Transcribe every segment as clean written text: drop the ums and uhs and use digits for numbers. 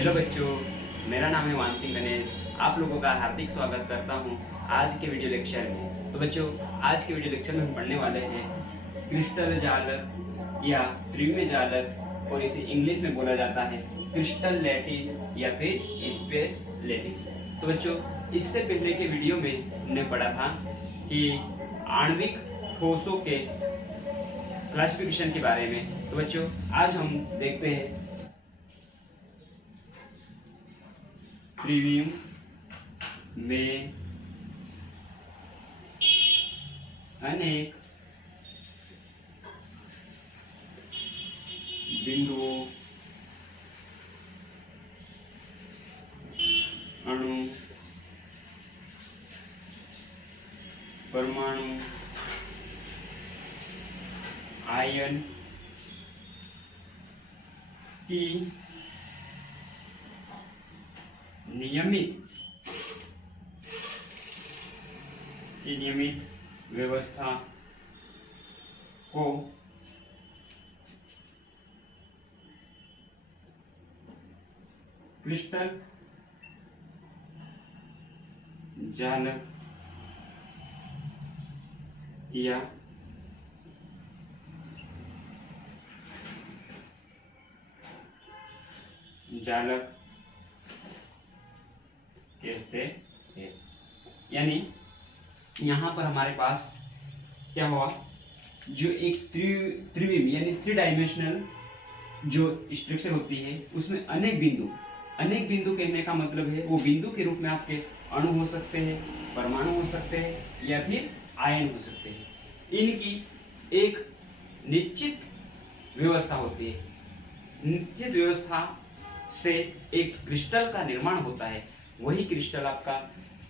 Hello बच्चों, मेरा नाम है मान सिंह गणेश। आप लोगों का हार्दिक स्वागत करता हूं आज के वीडियो लेक्चर में। तो बच्चों, आज के वीडियो लेक्चर में हम पढ़ने वाले हैं क्रिस्टल जालक या त्रिविमीय जालक, और इसे इंग्लिश में बोला जाता है क्रिस्टल लैटिस या फिर स्पेस लैटिस। तो बच्चों, इससे पहले के वीडियो में हमने पढ़ा था कि आणविक ठोसों के क्लासिफिकेशन के बारे में। तो बच्चों, आज हम देखते हैं त्रिविम में अनेक बिंदुओं, अणु, परमाणु, आयन की नियमित व्यवस्था को क्रिस्टल जालक या जालक कहते हैं। यानी यहाँ पर हमारे पास क्या हुआ, जो एक त्रिविम यानी थ्री डायमेंशनल जो स्ट्रक्चर होती है उसमें अनेक बिंदु कहने का मतलब है वो बिंदु के रूप में आपके अणु हो सकते हैं, परमाणु हो सकते हैं या फिर आयन हो सकते हैं। इनकी एक निश्चित व्यवस्था होती है। निश्चित व्यवस्था से एक क्रिस्टल का निर्माण होता है। वही क्रिस्टल आपका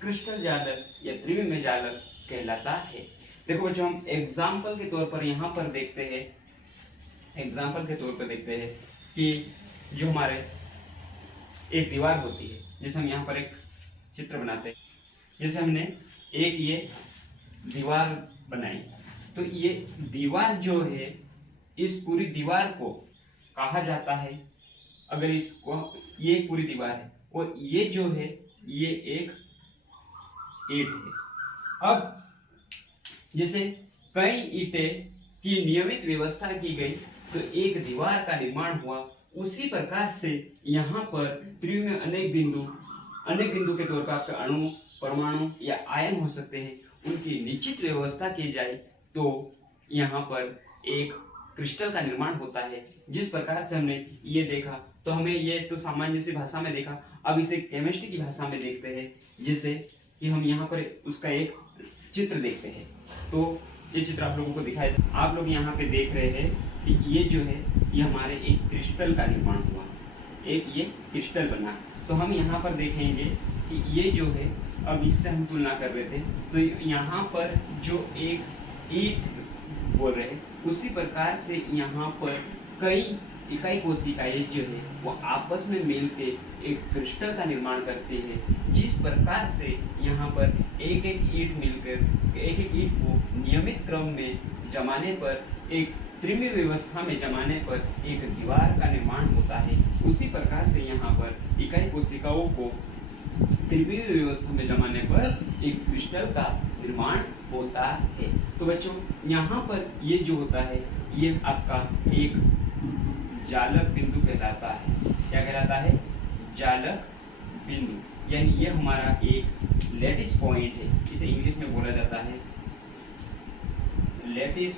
क्रिस्टल जालक या त्रिविमीय जालक कहलाता है। देखो बच्चों, हम एग्जाम्पल के तौर पर यहाँ पर देखते हैं कि जो हमारे एक दीवार होती है, जैसे हम यहाँ पर एक चित्र बनाते हैं, जैसे हमने एक ये दीवार बनाई, तो ये दीवार जो है, इस पूरी दीवार को कहा जाता है, अगर इसको ये पूरी दीवार है और ये जो है ये एक ईंट है। अब जैसे कई ईंटें की नियमित व्यवस्था की गई तो एक दीवार का निर्माण हुआ। उसी प्रकार से यहाँ पर त्रिविमीय अनेक बिंदु के तौर पर आपके अणु, परमाणु या आयन हो सकते हैं। उनकी निश्चित व्यवस्था की जाए तो यहाँ पर एक क्रिस्टल का निर्माण होता है। जिस प्रकार से हमने ये देखा, तो हमें ये तो सामान्य सी भाषा में देखा, अब इसे केमिस्ट्री की भाषा में देखते हैं। जैसे कि हम यहाँ पर उसका एक चित्र देखते हैं, तो ये चित्र आप लोगों को दिखाई, आप लोग यहाँ पे देख रहे हैं कि ये जो है ये हमारे एक क्रिस्टल का निर्माण हुआ, एक ये क्रिस्टल बना। तो हम यहाँ पर देखेंगे कि ये जो है, अब इससे हम तुलना कर रहे थे, तो यहाँ पर जो एक ईंट बोल रहे हैं, उसी प्रकार से यहाँ पर कई इकाई कोशिकाएं जो है वो आपस में मिलके एक क्रिस्टल का निर्माण करते हैं। जिस प्रकार से यहाँ पर एक एक ईंट मिलकर एक एक ईंट को नियमित क्रम में जमाने पर, एक त्रिविमीय व्यवस्था में जमाने पर एक दीवार का निर्माण होता है, उसी प्रकार से यहाँ पर इकाई कोशिकाओं को त्रिविमीय व्यवस्था में जमाने पर एक क्रिस्टल का निर्माण होता है। तो बच्चों, यहाँ पर ये जो होता है ये आपका एक जालक बिंदु कहलाता है। क्या कहलाता है? जालक बिंदु। यानी ये हमारा एक लैटिस पॉइंट है, इसे इंग्लिश में बोला जाता है लैटिस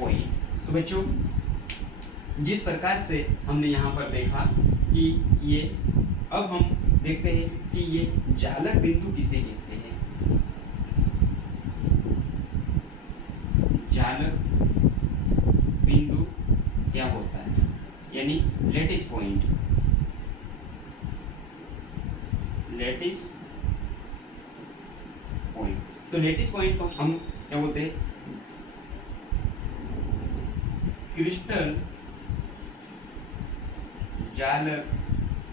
पॉइंट। तो बच्चों, जिस प्रकार से हमने यहाँ पर देखा कि ये, अब हम देखते हैं कि ये जालक बिंदु किसे कहते हैं। जालक बिंदु क्या होता है, यानी लैटिस पॉइंट। लैटिस पॉइंट, तो लैटिस पॉइंट को हम क्या बोलते हैं? क्रिस्टल जालक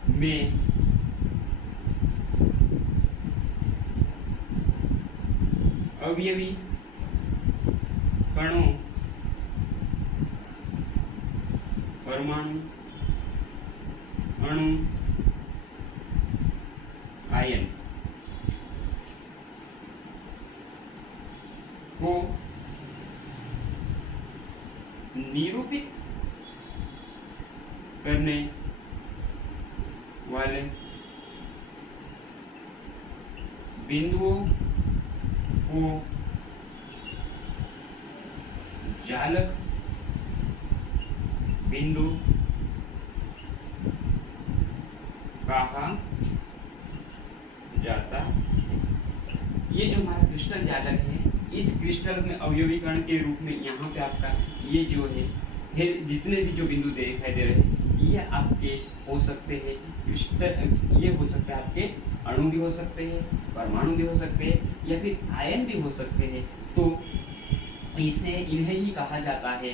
में अवयवी कणों, परमाणु अणु आयन को निरूपित करने वाले बिंदुओं को जालक बिंदु कहा जाता है। ये जो हमारा क्रिस्टल जालक है, इस क्रिस्टल में अवयवीकरण के रूप में यहाँ पे आपका ये जो है जितने भी जो बिंदु दिखाई दे रहे हैं, ये आपके हो सकते हैं क्रिस्टल, ये हो सकते हैं आपके अणु भी हो सकते हैं, परमाणु भी हो सकते हैं, या फिर आयन भी हो सकते हैं। तो इसे इन्हें ही कहा जाता है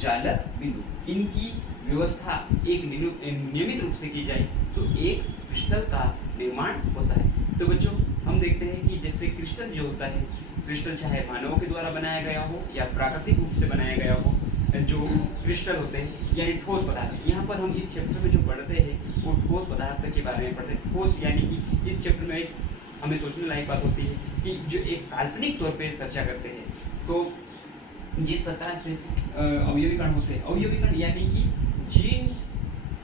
जालक बिंदु। इनकी व्यवस्था एक नियमित रूप से की जाए तो एक क्रिस्टल का निर्माण होता है। तो बच्चों, हम देखते हैं कि जैसे क्रिस्टल जो होता है, क्रिस्टल चाहे मानवों के द्वारा बनाया गया हो या प्राकृतिक रूप से बनाया गया हो, जो क्रिस्टल होते हैं यानी ठोस पदार्थ। यहाँ पर हम इस चैप्टर में जो पढ़ते हैं वो ठोस पदार्थ के बारे में पढ़ते हैं। ठोस यानी कि इस चैप्टर में एक हमें सोचने लायक बात होती है कि जो एक काल्पनिक तौर पे चर्चा करते हैं, तो जिस प्रकार से अवयवीकरण होते हैं, अवयवीकरण यानी कि जिन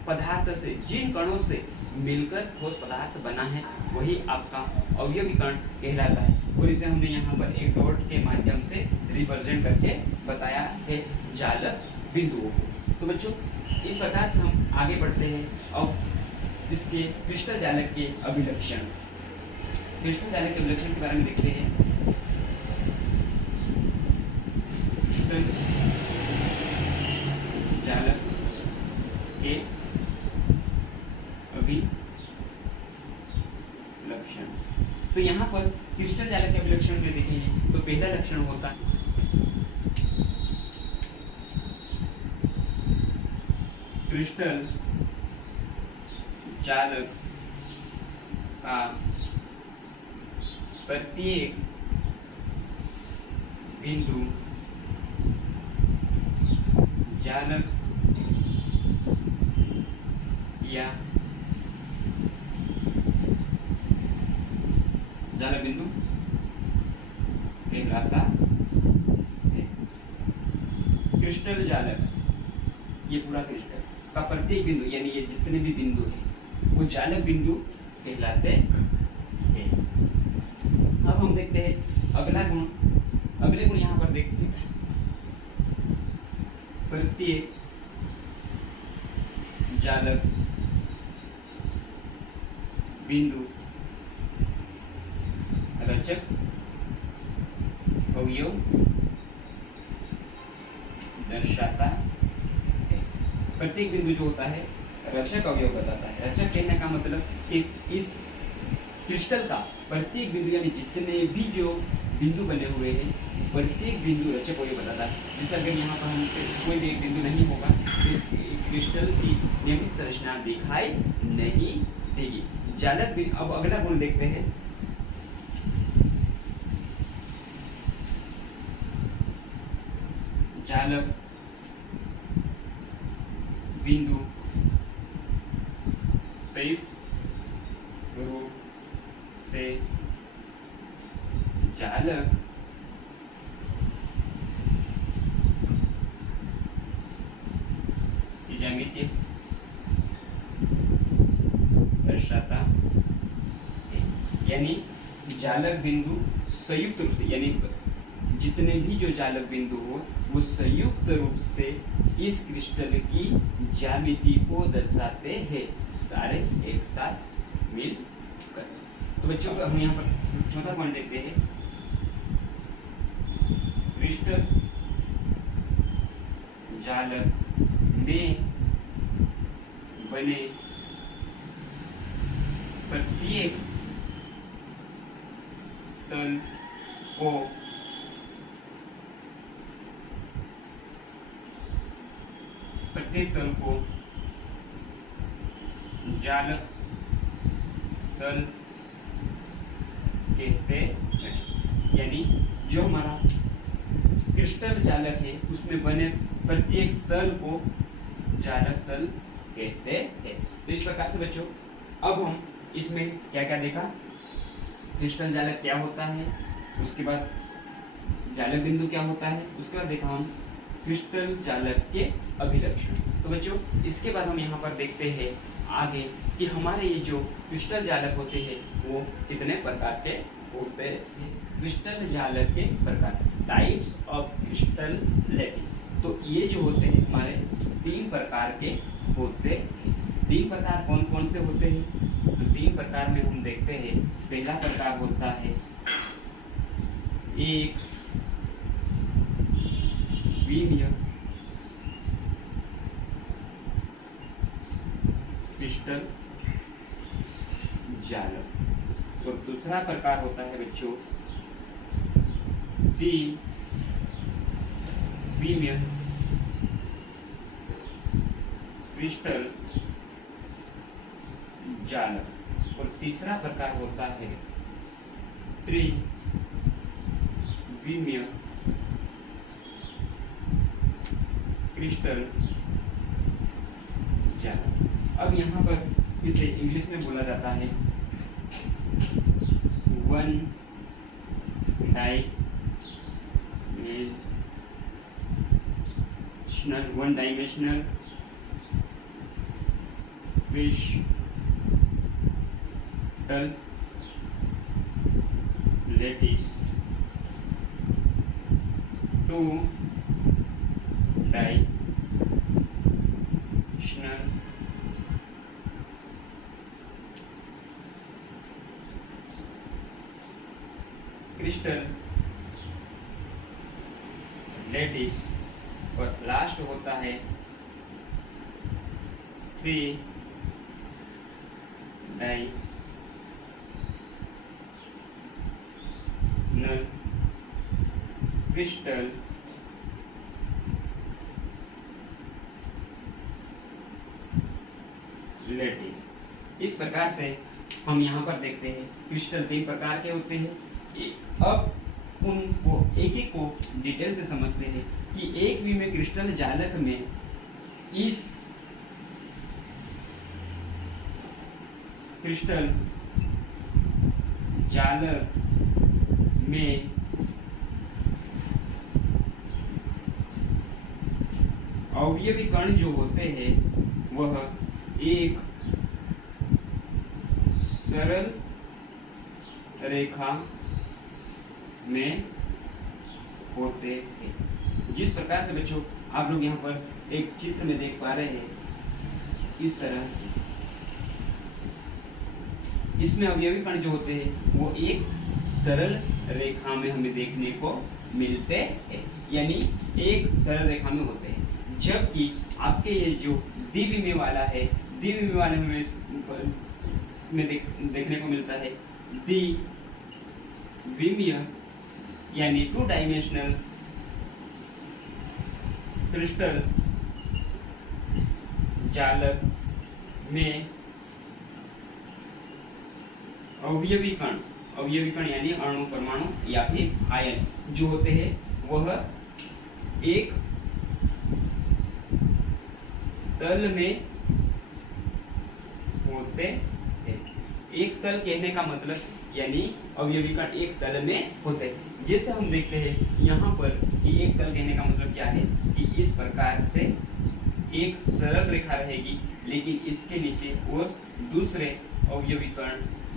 पदार्थ से, जिन कणों से मिलकर ठोस पदार्थ बना है, वही आपका अवयवीकरण कहलाता है। और इसे हमने यहाँ पर एक डॉट के माध्यम से रिप्रेजेंट करके बताया है जालक बिंदुओं को। तो बच्चों, इस प्रकार से हम आगे बढ़ते हैं। अब इसके क्रिस्टल जालक के अभिलक्षण, क्रिस्टल जालक के अभिलक्षण के बारे में देखते हैं। क्रिस्टल जालक के अभिलक्षण, तो यहाँ पर क्रिस्टल जालक के अभिलक्षण में देखेंगे तो पहला लक्षण होता है क्रिस्टल जालक का प्रत्येक बिंदु जालक या जालक बिंदु कहलाता है। क्रिस्टल जालक, ये पूरा क्रिस्टल का प्रत्येक बिंदु यानी ये जितने भी बिंदु हैं वो जालक बिंदु कहलाते हैं। अब हम देखते हैं अगला गुण, अगले गुण यहाँ पर देखते हैं। प्रत्येक जालक बिंदु रचक अवयव दर्शाता है। प्रत्येक बिंदु जो होता है रचक अवयव बताता है। रचक कहने का मतलब कि इस क्रिस्टल का प्रत्येक बिंदु यानी जितने भी जो बिंदु बने हुए हैं, प्रत्येक बिंदु रचक अवयव बताता है। जैसे अगर यहाँ पर हम कोई भी एक बिंदु नहीं होगा तो इस क्रिस्टल की नियमित संरचना दिखाई नहीं देगी। जालक बिंदु, अब अगला गुण देखते हैं। जालक बिंदु संयुक्त रूप से जालक की ज्यामिति दर्शाता है। यानी जालक बिंदु संयुक्त रूप से, यानी जितने भी जो जालक बिंदु हो वो संयुक्त रूप से इस क्रिस्टल की ज्यामिति को दर्शाते हैं, सारे एक साथ मिलकर। तो बच्चों, हम यहाँ पर चौथा पॉइंट देखते हैं। क्रिस्टल जालक में बने प्रत्येक तल को जालक तल कहते हैं। यानी जो हमारा क्रिस्टल जालक है उसमें बने प्रत्येक तल को जालक तल कहते हैं। तो इस प्रकार से बच्चों अब हम इसमें क्या क्या देखा, क्रिस्टल जालक क्या होता है, उसके बाद जालक बिंदु क्या होता है, उसके बाद देखा हम क्रिस्टल जालक के अभिलक्षण। तो बच्चों इसके बाद हम यहाँ पर देखते हैं आगे कि हमारे ये जो क्रिस्टल जालक होते हैं वो कितने प्रकार के होते हैं। क्रिस्टल जालक के प्रकार, टाइप्स ऑफ क्रिस्टल लैटिस। तो ये जो होते हैं हमारे 3 प्रकार के होते हैं। 3 प्रकार कौन कौन से होते हैं? तो 3 प्रकार में हम देखते हैं, पहला प्रकार होता है एक विमीय क्रिस्टल जालक, और दूसरा प्रकार होता है बच्चों द्विविमीय क्रिस्टल जालक, और तीसरा प्रकार होता है त्रिविमीय क्रिस्टल जालक। अब यहाँ पर इसे इंग्लिश में बोला जाता है one dimensional crystal lattice, 2 dimensional crystal lattice, और लास्ट होता है 3 डायमेंशनल क्रिस्टल लैटिस। इस प्रकार से हम यहाँ पर देखते हैं क्रिस्टल 3 प्रकार के होते हैं। अब उनको एक एक को डिटेल से समझते हैं कि एक विमीय क्रिस्टल जालक में इस क्रिस्टल जालक में अवयवी कण जो होते हैं वह एक सरल रेखा में होते हैं। जिस प्रकार से बच्चों आप लोग यहाँ पर एक चित्र में देख पा रहे हैं, इस तरह से इसमें अवयवी कण जो होते हैं वो एक सरल रेखा में हमें देखने को मिलते हैं, यानी एक सरल रेखा में होते हैं। जबकि आपके ये जो द्विविमीय वाला है, द्विविमीय वाले में देखने को मिलता है द्विविमीय यानी 2 डायमेंशनल क्रिस्टल जालक में अवयवी कण यानी अणु, परमाणु या फिर आयन जो होते हैं वह एक तल में होते हैं। एक तल कहने का मतलब यानी अवयवी कण एक तल में होते हैं। जैसे हम देखते हैं यहाँ पर कि एक तल कहने का मतलब क्या है कि इस प्रकार से एक सरल रेखा रहेगी, लेकिन इसके नीचे और दूसरे अवयवी कण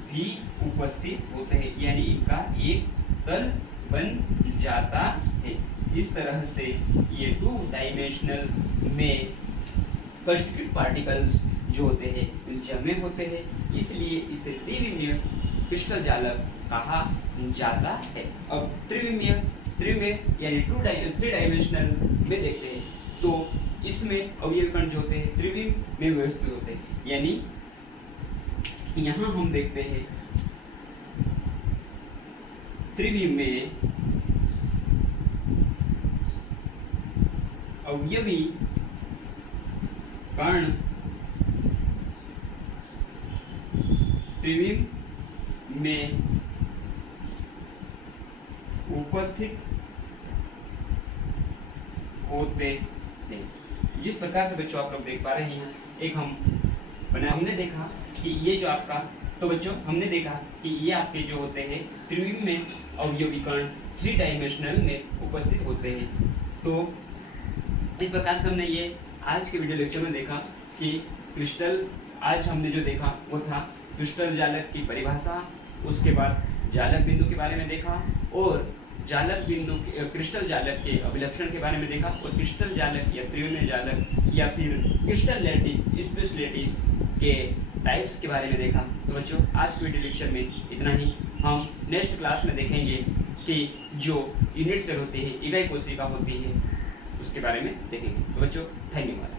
भी उपस्थित होते हैं, यानी इनका एक तल बन जाता है। इस तरह से ये 2 डायमेंशनल में कंस्टिट्यूट पार्टिकल्स जो होते हैं जमे होते हैं, इसलिए इसे द्विविमीय क्रिस्टल जालक कहा जाता है। अब त्रिविमीय यानी 3 डायमेंशनल में देखते हैं तो इसमें अवयवी कण जो होते हैं त्रिविम में व्यवस्थित होते हैं, यानी यहाँ हम देखते हैं त्रिविम में अवयवी कण त्रिविम में उपस्थित होते हैं। जिस प्रकार से बच्चों आप लोग देख पा रहे हैं, एक हमने देखा कि ये जो आपका, तो बच्चों हमने देखा कि ये आपके जो होते हैं त्रिविम में अवयवी कण 3 डायमेंशनल में उपस्थित होते हैं। तो इस प्रकार से हमने ये आज के वीडियो लेक्चर में देखा कि क्रिस्टल, आज हमने जो देखा वो था क्रिस्टल जालक की परिभाषा, उसके बाद जालक बिंदु के बारे में देखा और जालक बिंदु क्रिस्टल जालक के अभिलक्षण के बारे में देखा और क्रिस्टल जालक या त्रिविमीय जालक या फिर क्रिस्टल लैटिस स्पेशलिटीज के टाइप्स के बारे में देखा। तो बच्चों आज के वीडियो लेक्चर में इतना ही। हम नेक्स्ट क्लास में देखेंगे कि जो यूनिट सेल होती है, इकाई कोशिका होती है, उसके बारे में देखेंगे। तो बच्चों धन्यवाद।